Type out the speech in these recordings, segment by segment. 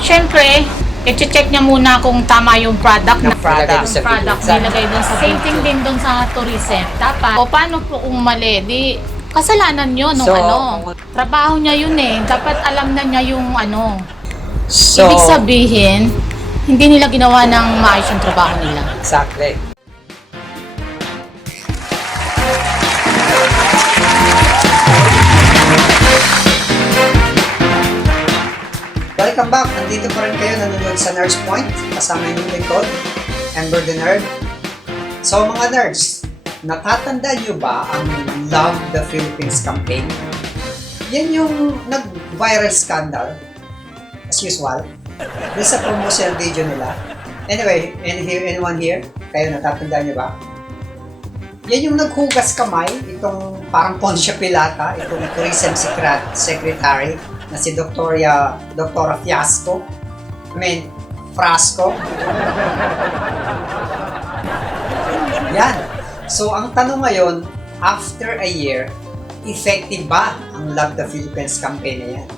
Syempre, i-check niya muna kung tama yung product na product. yung product nilagay doon sa same thing din doon sa tourism. Dapat, o paano po kung mali, di kasalanan yun nung So, trabaho niya yun eh. Dapat alam na niya yung So, ibig sabihin, hindi nila ginawa ng maayos yung trabaho nila. exactly. Welcome back! Nandito pa rin kayo nanonood sa Nerds Point. Kasama yung lingkod, Ember the Nerd. So mga nerds, natatanda nyo ba ang Love the Philippines campaign? Yan yung nag-viral scandal, as usual, dun sa promotional video nila. Anyway, anyone here? Kayo natatanda nyo ba? Yan yung naghugas kamay, itong parang Poncio Pilata, itong tourism secretary na si Doktora Frasco. Yan. So, ang tanong ngayon, after a year, effective ba ang Love the Philippines campaign na yan?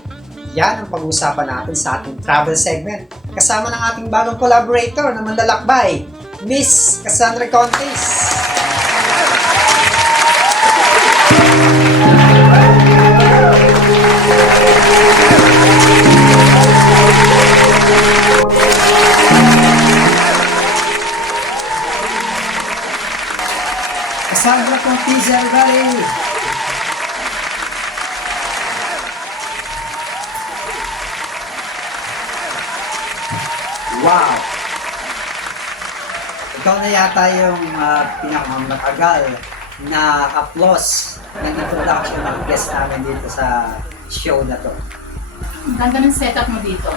Yan ang pag-uusapan natin sa ating travel segment. Kasama ng ating bagong collaborator na manlalakbay, Miss Cassandra Contes. Cassandra Contes, everybody! Wow! Ikaw na yata yung pinakamatagal na applause ng introduction ng guest namin dito sa show na to. Ang ganda ng setup mo dito.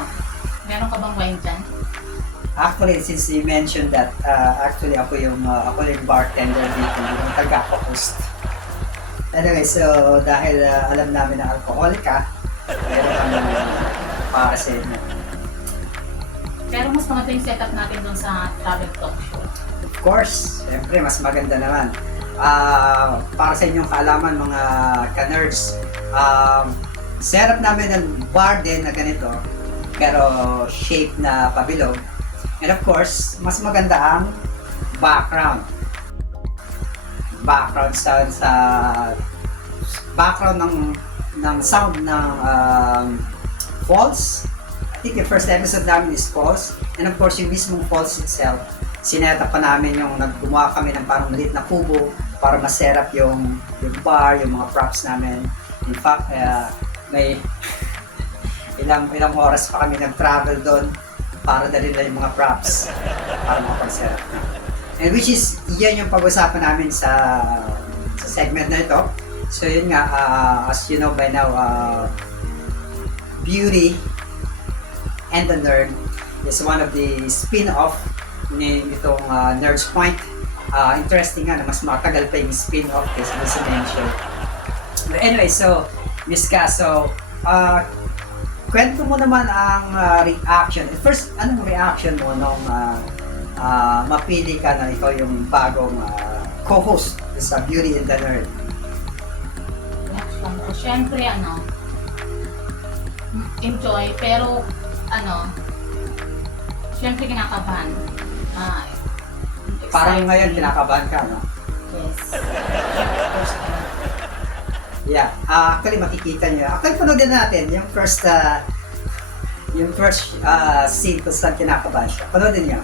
Meron ka bang wine dyan? Actually, since you mentioned that, actually ako yung bartender dito, yung taga-host. Anyway, so dahil alam namin na alcoholic ka, meron kami para sa inyo. Pero mas maganda yung setup natin doon sa travel talk show. Of course, siyempre mas maganda naman. Para sa inyong kaalaman mga ka-nerds, setup namin ng bar din na ganito, pero shape na pabilog. And of course, mas maganda ang background. Background ng sound ng falls. I think the first episode namin is falls. And of course, yung mismong falls itself, sineta pa namin yung gumawa kami ng parang maliit na kubo para ma-setup yung bar, yung mga props namin. In fact, may ilang oras pa kami nag-travel doon para dalhin na yung mga props para makapag-setup na. And which is, yan yung pag-usapan namin sa segment na ito. So yun nga, as you know by now, Beauty and the Nerd is one of the spin-off nitong Nerds Point. Interesting nga na mas matagal pa yung spin-off kasi nasa mention. But anyway, so Miss Ka, so kwento mo naman ang reaction. First, anong reaction mo nung mapili ka na ikaw yung bagong co-host sa Beauty and the Nerd? Reaction ko, syempre enjoy, pero syempre kinakabahan. Parang ngayon kinakabahan ka, no? Yes. Yeah, actually makikita niyo. Actually panoodin natin yung first scene kung saan kinakabahan siya. Panoodin niyo.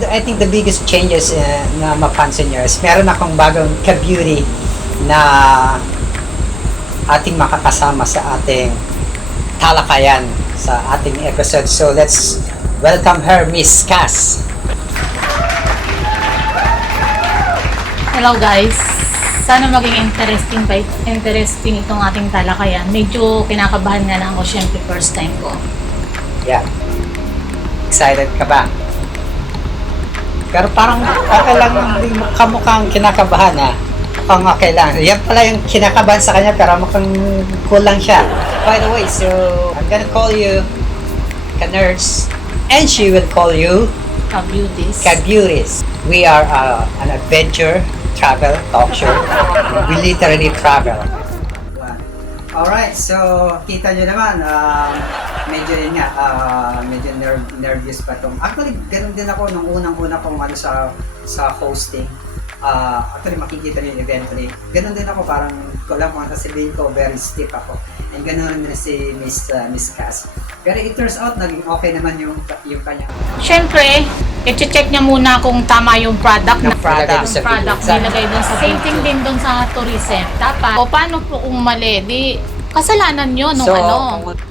I think the biggest changes na mapansin niyo is meron akong bagong ka-beauty na ating makakasama sa ating talakayan sa ating episode. So let's welcome her, Miss Cass. Hello guys. Sana maging interesting itong ating talakayan. Medyo kinakabahan nga lang ako, syempre first time ko. Yeah. Excited ka ba? Pero parang okay lang, hindi mo kamukhang kinakabahan ha. Mukhang okay lang. Yan pala yung kinakabahan sa kanya pero mukhang cool lang siya. By the way, so I'm gonna call you Ka-Nerds and she will call you Ka-Beauties. Ka-Beauties. We are an adventure travel talk show. We literally travel. Alright, so kita nyo naman, medyo yun nga, medyo nervous pa tong. Actually, ganun din ako nung unang-una kong ano sa hosting. Actually, makikita nyo eventually. Ganun din ako, parang ko lang kung sasabihin ko, very stiff ako. And ganun rin si Miss Cass. Pero it turns out, naging okay naman yung kanya. Siyempre, i-check niya muna kung tama yung product na product. yung product nilagay doon sa same thing din doon sa tourism. Dapat, o paano po kung mali, di kasalanan nyo nung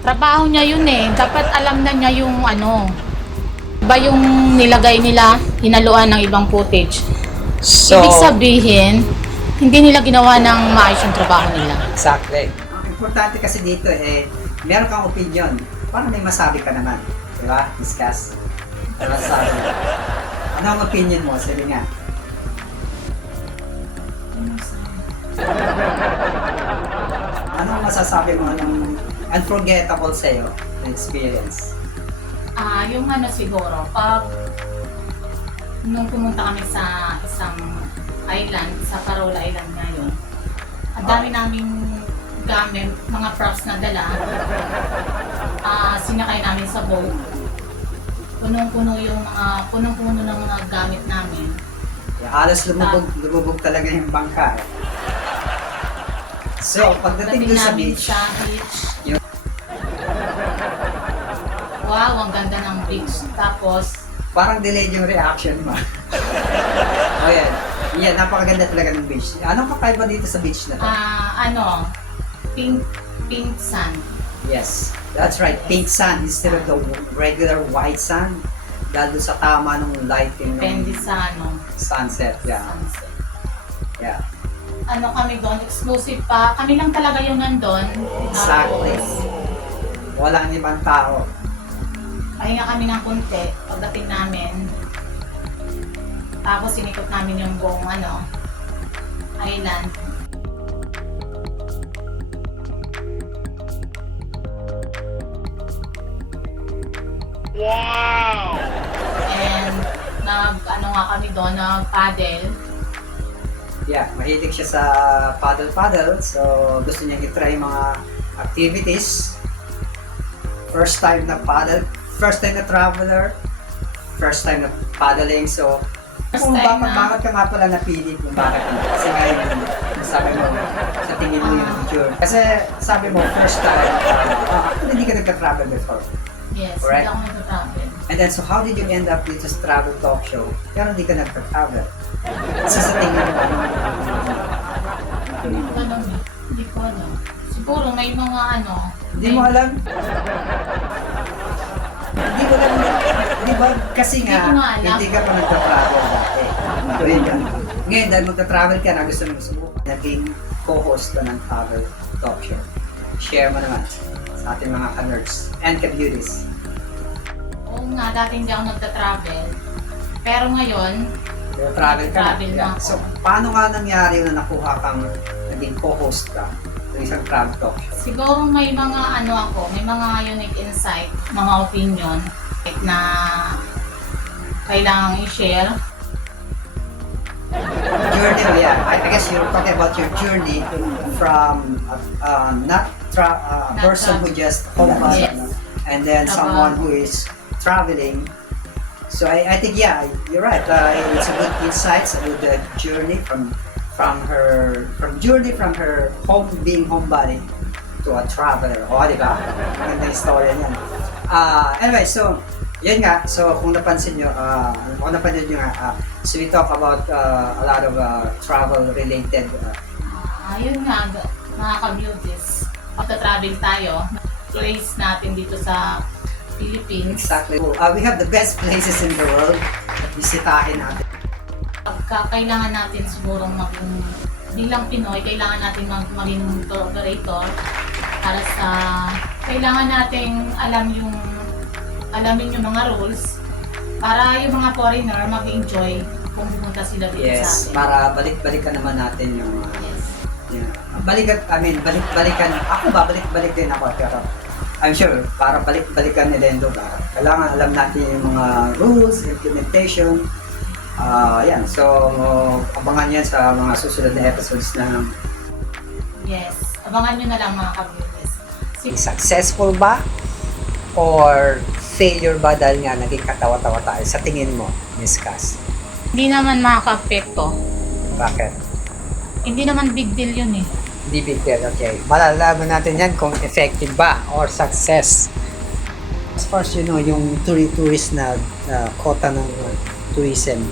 trabaho niya yun eh. Dapat alam na niya yung ba yung nilagay nila, hinaluan ng ibang footage. So, Ibig sabihin, hindi nila ginawa ng maayos yung trabaho nila. exactly. Ang importante kasi dito meron kang opinion. Para may masabi ka naman. Di ba, Miss Cass? Ano masasabi mo? Ano ang opinion mo? Sabi nga. Ano ang masasabi mo ng unforgettable sa'yo na experience? Yung siguro, pag nung pumunta kami sa isang island, sa Parola Island ngayon, ang dami naming gamit, mga props na dala. Sinakay namin sa boat. Punong-puno ng mga gamit namin. Halos lumubog talaga yung bangka. So, pagdating doon sa beach, wow, ang ganda ng beach. Tapos, parang delayed yung reaction mo. O yan. Yan, napakaganda talaga ng beach. Anong kakaiba dito sa beach na to? Pink sand. Yes, that's right. Pink sand instead of the regular white sand. Dahil doon sa tama ng lighting Depende ng sa sunset. Yeah. sunset. Yeah. Kami doon, exclusive pa. Kami lang talaga yung nandun. Exactly. Walang ibang tao. Pahinga kami ng konti pagdating namin. Tapos sinikot namin yung buong island. Wow! And nga kami doon, nag-paddle. Yeah, mahilig siya sa paddle. So, gusto niya i-try mga activities. First time na paddle, first time na traveler, first time na paddling. So, kung bakit ka nga pala napili kung bakit kasi ngayon sabi mo sa tingin mo yung future. Kasi sabi mo first time, actually hindi ka nagka-travel before. Yes, correct? hindi ako nag-travel. And then, so how did you end up with this travel talk show? Pero hindi ka nagka-travel. Kasi sa tingin mo, Hindi ko alam. Siguro may mga hindi mo alam? Hindi mo alam, di ba? Kasi nga, Hindi ko nga alam. hindi ka pa nagka-travel dati. Ngayon, dahil magka-travel ka na, gusto mo subukan. Naging co-host ka ng travel talk show. Share mo naman sa ating mga ka-nerds and ka-beauties. Oo nga, dati hindi ako nagta-travel. Pero ngayon, Travel ka na. Travel na ako. So, paano nga nangyari na nakuha kang naging co-host ka ng isang travel talk show? siguro may mga may mga unique insight, mga opinion na kailangang i-share. Journey mo yan. I guess you're talking about your journey from not a person who just homebody, Yes. and then someone who is traveling. So I think yeah, you're right. It's a good insight, a good journey from her home being homebody to a traveler. O, di ba? Magandang istorya niyan. Anyway, so yun nga. So kung napansin nyo, so we talk about a lot of travel related. Ayun nga, mga ka-beauties. Pagka-travel tayo, place natin dito sa Philippines. Exactly. We have the best places in the world at bisitahin natin. Pagka kailangan natin siguro bilang Pinoy, kailangan natin maging tour operator para sa kailangan nating alamin yung mga rules para yung mga foreigner mag-enjoy kung pumunta sila dito sa Yes, atin. para balik-balikan naman natin yung Yes. balik-balikan. Ako ba, balik-balik din ako, pero I'm sure, para balik-balikan ni Lendo ba, kailangan alam natin yung mga rules, implementation. Yan, so abangan yan sa mga susunod na episodes na Yes. Abangan nyo na lang mga kabutis. Successful ba? Or failure ba dahil nga naging katawa-tawa tayo sa tingin mo, Miss Cass? Hindi naman makaka-apekto. Bakit? Hindi naman big deal yun eh. Hindi big deal, okay. Malalaman natin yan kung effective ba or success. As far as you know, yung tourist na quota ng tourism,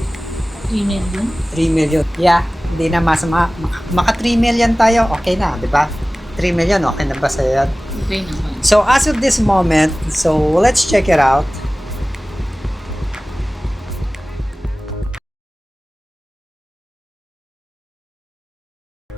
3 million. 3 million. Yeah, hindi na masama. Maka 3 million tayo, okay na, di ba? 3 million, okay na ba sa'yo yan? Okay naman. So, as of this moment, so let's check it out.